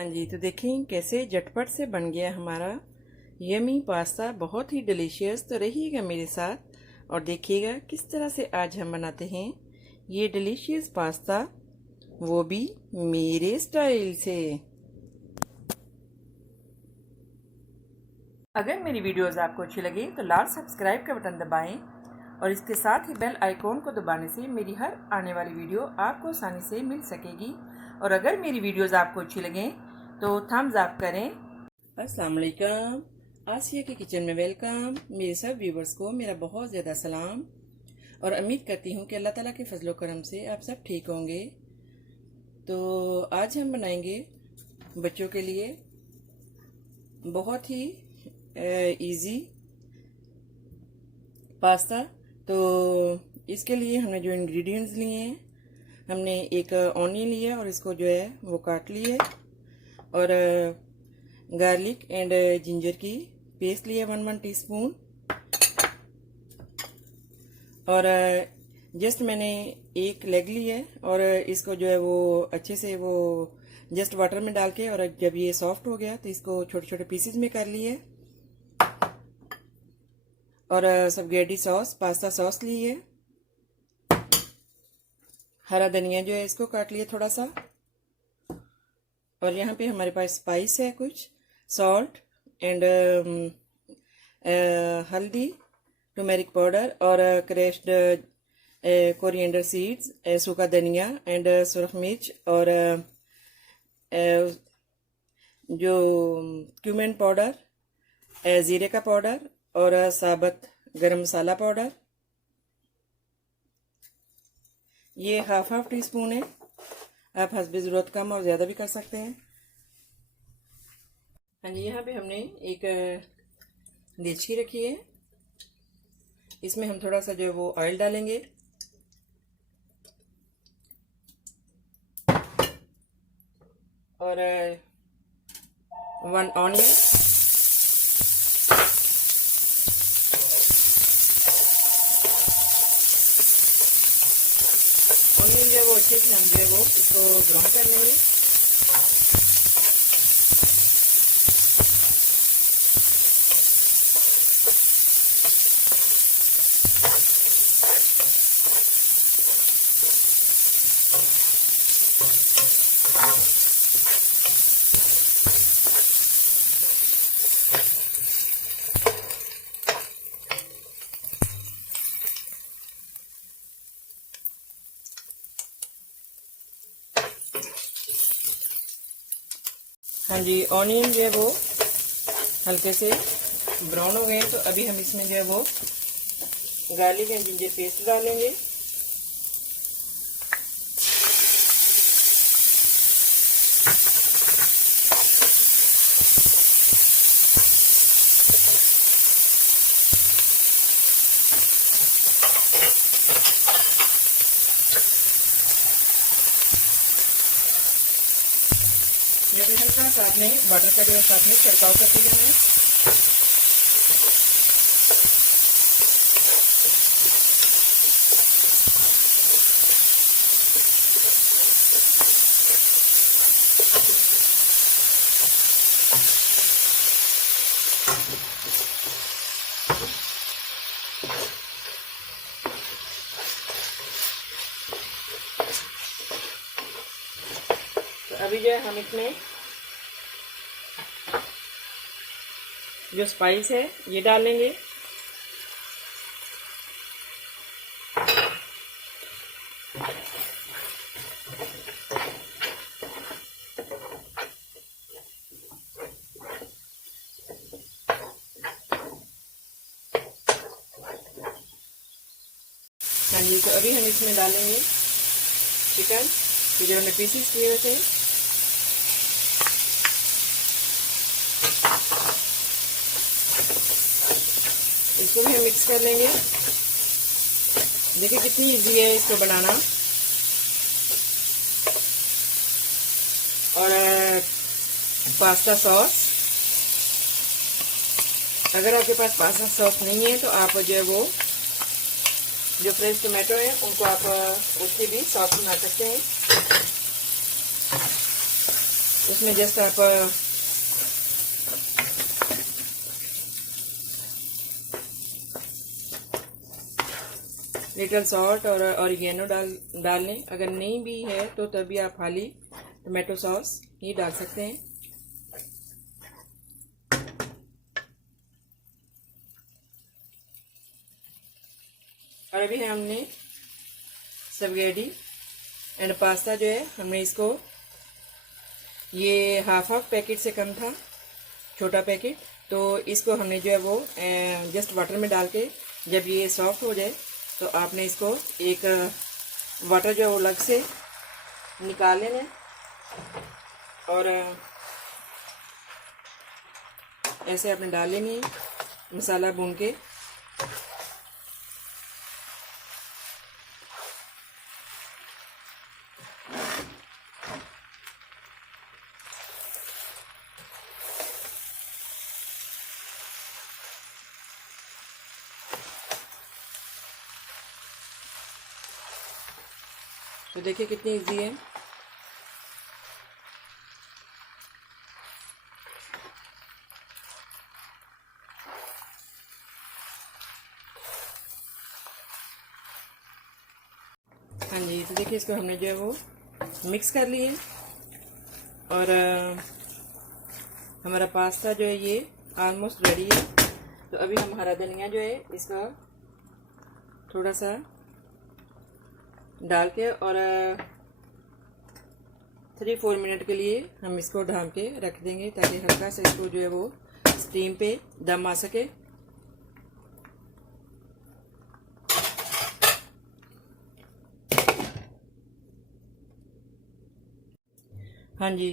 हाँ जी, तो देखें कैसे झटपट से बन गया हमारा यमी पास्ता, बहुत ही डिलीशियस। तो रहिएगा मेरे साथ और देखिएगा किस तरह से आज हम बनाते हैं ये डिलीशियस पास्ता, वो भी मेरे स्टाइल से। अगर मेरी वीडियोस आपको अच्छी लगे तो लाल सब्सक्राइब का बटन दबाएं और इसके साथ ही बेल आइकॉन को दबाने से मेरी हर आने वाली वीडियो आपको आसानी से मिल सकेगी। और अगर मेरी वीडियोस आपको अच्छी लगें तो थम्स अप करें। अस्सलाम वालेकुम, आसिया के किचन में वेलकम। मेरे सब व्यूवर्स को मेरा बहुत ज़्यादा सलाम और उम्मीद करती हूँ कि अल्लाह ताला के फजलो करम से आप सब ठीक होंगे। तो आज हम बनाएंगे बच्चों के लिए बहुत ही इजी पास्ता। तो इसके लिए हमने जो इंग्रेडिएंट्स लिए हैं, हमने एक ऑनियन लिया और इसको जो है वो काट लिया, और गार्लिक एंड जिंजर की पेस्ट लिया 1 टीस्पून, और जस्ट मैंने एक लेग लिया है और इसको जो है वो अच्छे से वो जस्ट वाटर में डाल के, और जब ये सॉफ्ट हो गया तो इसको छोटे छोटे पीसेस में कर लिए, और स्पैगेटी सॉस पास्ता सॉस ली है, हरा धनिया जो है इसको काट लिया थोड़ा सा, और यहाँ पे हमारे पास स्पाइस है कुछ, सॉल्ट एंड हल्दी, टर्मेरिक पाउडर और क्रश्ड कोरिएंडर सीड्स, सूखा धनिया एंड सुरख मिर्च, और जो क्यूमिन पाउडर, जीरे का पाउडर और साबुत गरम मसाला पाउडर। ये हाफ टी स्पून है, आप हस्बे ज़रूरत कम और ज़्यादा भी कर सकते हैं। हाँ जी, यहाँ पे हमने एक देचकी रखी है, इसमें हम थोड़ा सा जो है वो ऑयल डालेंगे, और 1 ऑनियन, जो है वो अच्छे से हम जो है वो इसको ब्राउन कर लेंगे। हाँ जी, ऑनियन जो है वो हल्के से ब्राउन हो गए, तो अभी हम इसमें जो है वो गार्लिक एंड जिंजर पेस्ट डालेंगे, जब हल्का साथ में बटर का जो है साथ में छिड़काव करते जाना है। तो अभी जो है हम इसमें जो स्पाइस है ये डालेंगे, हाँ जी। तो अभी हम इसमें डालेंगे चिकन, जो हमने पीसीस किए हुए थे, इसको भी हम मिक्स कर लेंगे। देखिए कितनी इजी है इसको बनाना। और पास्ता सॉस, अगर आपके पास पास्ता सॉस नहीं है तो आप जो है वो जो फ्रेश टोमेटो है उनको आप उसकी भी सॉस बना सकते हैं। इसमें जस्ट आप लिटिल सॉल्ट और ऑरिगेनो डाल लें। अगर नहीं भी है तो तभी आप खाली टोमेटो सॉस ही डाल सकते हैं। और अभी हमने स्पैगेटी एंड पास्ता जो है, हमने इसको, ये हाफ पैकेट से कम था, छोटा पैकेट, तो इसको हमने जो है वो जस्ट वाटर में डाल के जब ये सॉफ्ट हो जाए तो आपने इसको एक वाटर जो है वो अलग से निकाल लेना और ऐसे आपने डाल लेनी है मसाला भून के। तो देखिए कितनी इजी है। हाँ जी, तो देखिए इसको हमने जो है वो मिक्स कर लिए और हमारा पास्ता जो है ये ऑलमोस्ट रेडी है। तो अभी हम हरा धनिया जो है इसका थोड़ा सा डाल के और 3-4 मिनट के लिए हम इसको ढांप के रख देंगे ताकि हल्का सा इसको जो है वो स्टीम पे दम आ सके। हाँ जी,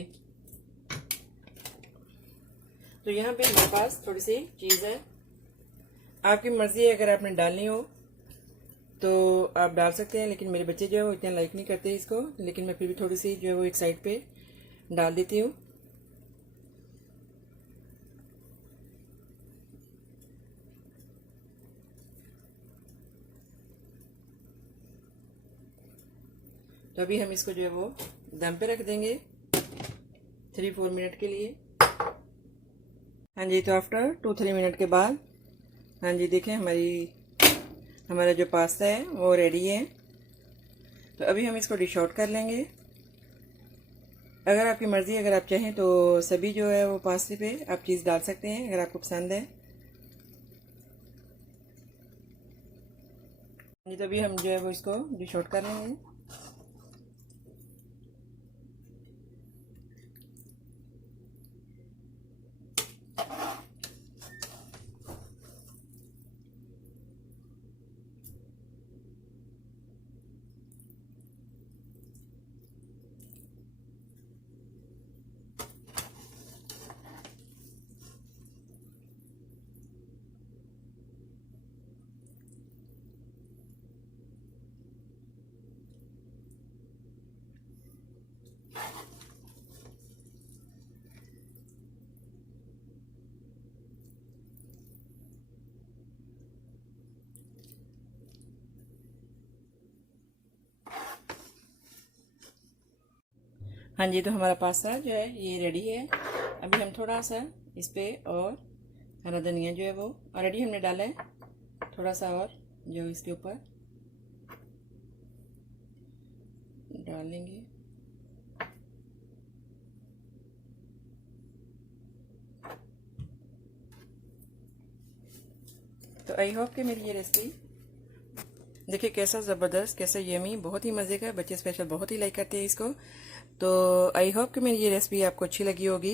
तो यहाँ पे हमारे पास थोड़ी सी चीज़ है, आपकी मर्जी है, अगर आपने डालनी हो तो आप डाल सकते हैं, लेकिन मेरे बच्चे जो है वो इतना लाइक नहीं करते इसको, लेकिन मैं फिर भी थोड़ी सी जो है वो एक साइड पे डाल देती हूँ। तो अभी हम इसको जो है वो दम पे रख देंगे 3-4 मिनट के लिए। हाँ जी, तो आफ्टर 2-3 मिनट के बाद, हाँ जी देखें हमारा जो पास्ता है वो रेडी है। तो अभी हम इसको डिश आउट कर लेंगे। अगर आपकी मर्ज़ी, अगर आप चाहें तो सभी जो है वो पास्ते पे आप चीज़ डाल सकते हैं अगर आपको पसंद है। तो अभी हम जो है वो इसको डिश आउट कर लेंगे। हाँ जी, तो हमारा पास्ता जो है ये रेडी है। अभी हम थोड़ा सा इस पर और हरा धनिया जो है वो ऑलरेडी हमने डाला है, थोड़ा सा और जो इसके ऊपर डाल लेंगे। तो आई होप कि मेरी ये रेसिपी देखिए कैसा ज़बरदस्त, कैसा यमी, बहुत ही मज़े का, बच्चे स्पेशल बहुत ही लाइक करते हैं इसको। तो आई होप कि मेरी ये रेसिपी आपको अच्छी लगी होगी।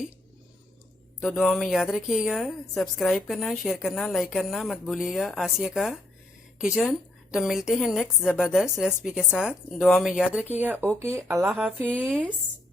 तो दुआओं में याद रखिएगा, सब्सक्राइब करना, शेयर करना, लाइक करना मत भूलिएगा। आसिया का किचन। तो मिलते हैं नेक्स्ट ज़बरदस्त रेसिपी के साथ। दुआओं में याद रखिएगा। ओके, अल्लाह हाफिज़।